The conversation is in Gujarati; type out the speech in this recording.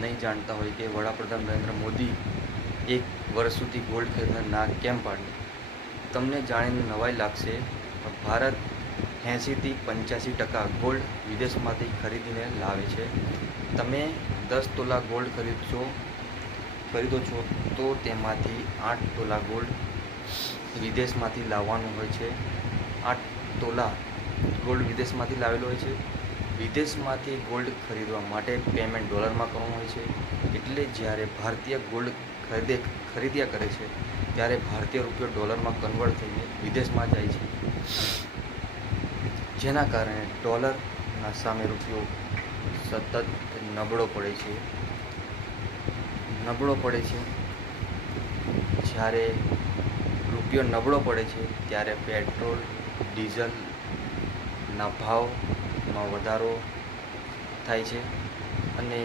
નહીં જાણતા હોય કે વડાપ્રધાન નરેન્દ્ર મોદી 1 વર્ષ સુધી ગોલ્ડ ખરીદીને ના કેમ પાડી. તમને જાણીને નવાઈ લાગશે, ભારત 80 થી 85% ગોલ્ડ વિદેશમાંથી ખરીદીને લાવે છે. તમે 10 તોલા ગોલ્ડ ખરીદો છો તો તેમાંથી 8 તોલા ગોલ્ડ વિદેશમાંથી લાવવાનું હોય છે. 8 તોલા ગોલ્ડ વિદેશમાંથી લાવેલો હોય છે. વિદેશમાંથી ગોલ્ડ ખરીદવા માટે પેમેન્ટ ડોલરમાં કરવાનું હોય છે. એટલે જ્યારે ભારતીય ગોલ્ડ ખરીદ્યા કરે છે ત્યારે ભારતીય રૂપિયો ડોલરમાં કન્વર્ટ થઈને વિદેશમાં જાય છે, જેના કારણે ડોલરના સામે રૂપિયો સતત નબળો પડે છે. જ્યારે રૂપિયો નબળો પડે છે ત્યારે પેટ્રોલ ડીઝલના ભાવમાં વધારો થાય છે અને